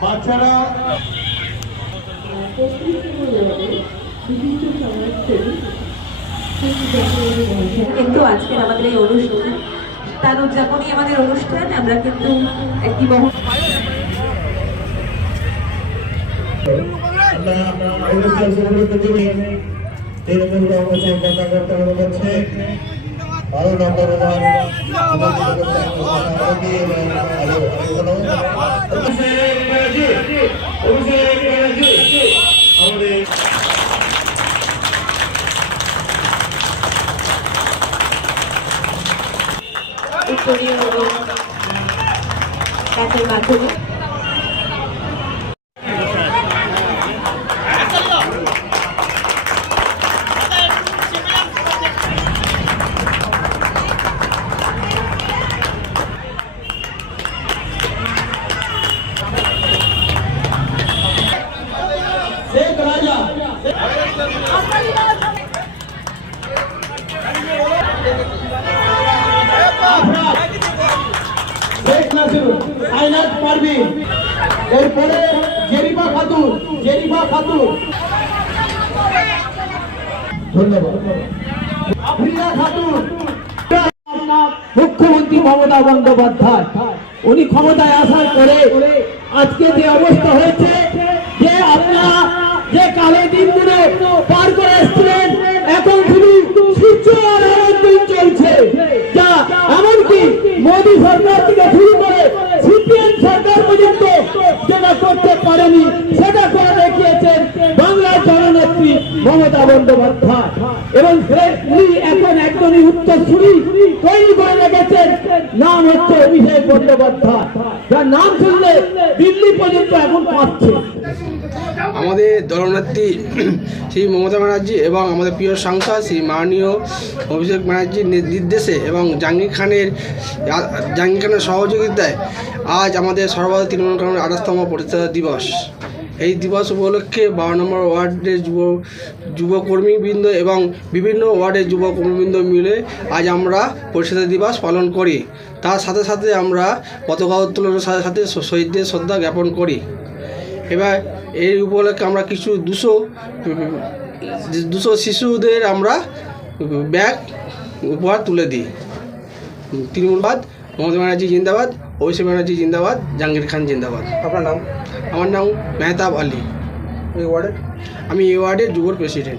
বাচ্চারা কিন্তু আজকের আমাদের এই অনুষ্ঠান তার উদযাপনই আমাদের অনুষ্ঠান। আমরা কিন্তু একটি বহু তৃণমূল কংগ্রেসের কর্মকর্তা ওয়ার্ড আমাদের উত্তরীয় এবং কাজের মাধ্যমে এরপরে জেরিফা খাতুন জেরিফা খাতুন। ধন্যবাদ। খাতুন। মুখ্যমন্ত্রী মমতা বন্দ্যোপাধ্যায়, উনি ক্ষমতায় আসার পরে আজকে যে অবস্থা হয়েছে যে আপনারা যে কালে দিনগুলো পার করে এসছিলেন এখন শুধু সূর্য আর দিন চলছে, যা এমনকি মোদী সরকার থেকে শুরু করে সিপিএম সরকার পর্যন্ত যেটা করতে পারেনি, সেটা করে দেখিয়েছেন বাংলার জননেত্রী মমতা বন্দ্যোপাধ্যায়। এবং সে- এখন একজনই উত্তরসূরি। তৈরি করে রেখেছেন নাম হচ্ছে অভিষেক বন্দ্যোপাধ্যায়। যার নাম শুনলে দিল্লি পর্যন্ত এখন পাচ্ছে। আমাদের দলনেত্রী শ্রী মমতা ব্যানার্জি এবং আমাদের প্রিয় সাংসদ শ্রী মাননীয় অভিষেক ব্যানার্জির নির্দেশে এবং জাহাঙ্গীর খানের জাহাঙ্গীর খানের সহযোগিতায় আজ আমাদের সর্বভারতীয় তৃণমূল কংগ্রেস আঠাশতম প্রতিষ্ঠাতা দিবস। এই দিবস উপলক্ষে বারো নম্বর ওয়ার্ডের যুব, যুবকর্মীবৃন্দ এবং বিভিন্ন ওয়ার্ডের যুবকর্মীবৃন্দ মিলে আজ আমরা পরিষেবা দিবস পালন করি। তার সাথে সাথে আমরা পতাকা উত্তোলনের সাথে সাথে শহীদদের শ্রদ্ধা জ্ঞাপন করি। এবার এই উপলক্ষে আমরা কিছু দুশো দুশো শিশুদের আমরা ব্যাগ উপহার তুলে দিই। তৃণমূলবাদ মমতা ব্যানার্জি জিন্দাবাদ অভিষেক ব্যানার্জি জিন্দাবাদ জাহাঙ্গীর খান জিন্দাবাদ। আপনার নাম? আমার নাম মেহতাব আলী। ওয়ার্ডের? আমি এই ওয়ার্ডের যুবর প্রেসিডেন্ট।